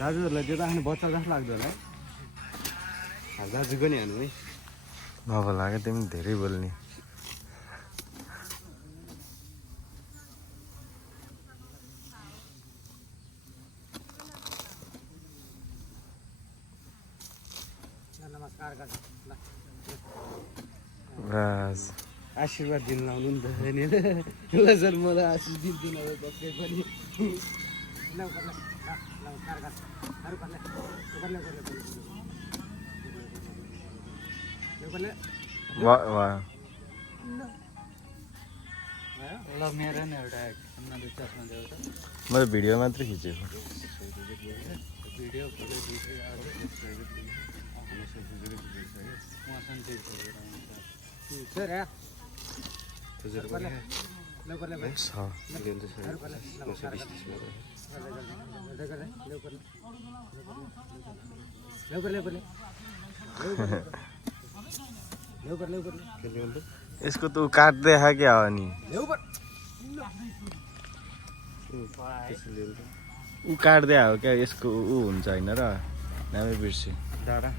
दाजुहरूलाई त्यो त आफ्नो बच्चा जस्तो लाग्दो होला है दाजुको नि हानु है नबोला क्या तिमी धेरै बोल्ने नमस्कार गर्छ ल बस आशीर्वाद दिन लाउनु नि त नि ल सर मलाई आशीष दिन्छु अब पक्कै पनि नमस्कार गर्छ ल मेरो नि एउटा चस्मा देऊ त मैले भिडियो मात्रै खिचेको भिडियो यसको त काट्दै खा क्या हो नि ऊ काट्दै हो क्या यसको ऊ हुन्छ होइन र नामै बिर्से डाँडा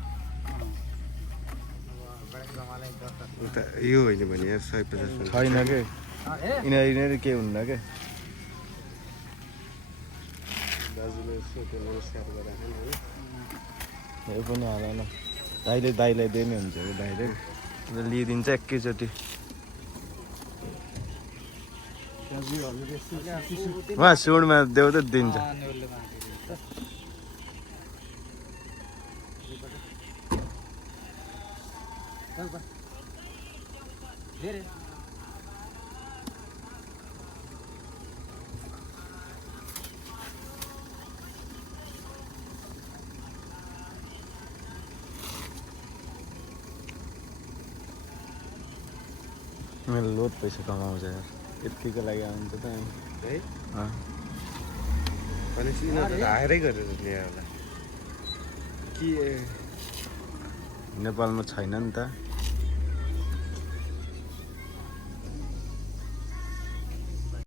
यो होइन भने यार 150 छैन के यिनीहरू के हुन्न के दाजुले सोधे नमस्कार गराएन यो पनि हालेन दाइलाई दिने हुन्छ कि डाइरेक्ट लिइदिन्छ एकैचोटि उहाँ सुडमा देऊ त दिन्छ मेरो लोड पैसा कमाउँछ यार यतिको लागि आउँछ त है भनेपछि यिनीहरू त हायरै गरेर ल्यायो होला कि नेपालमा छैन नि त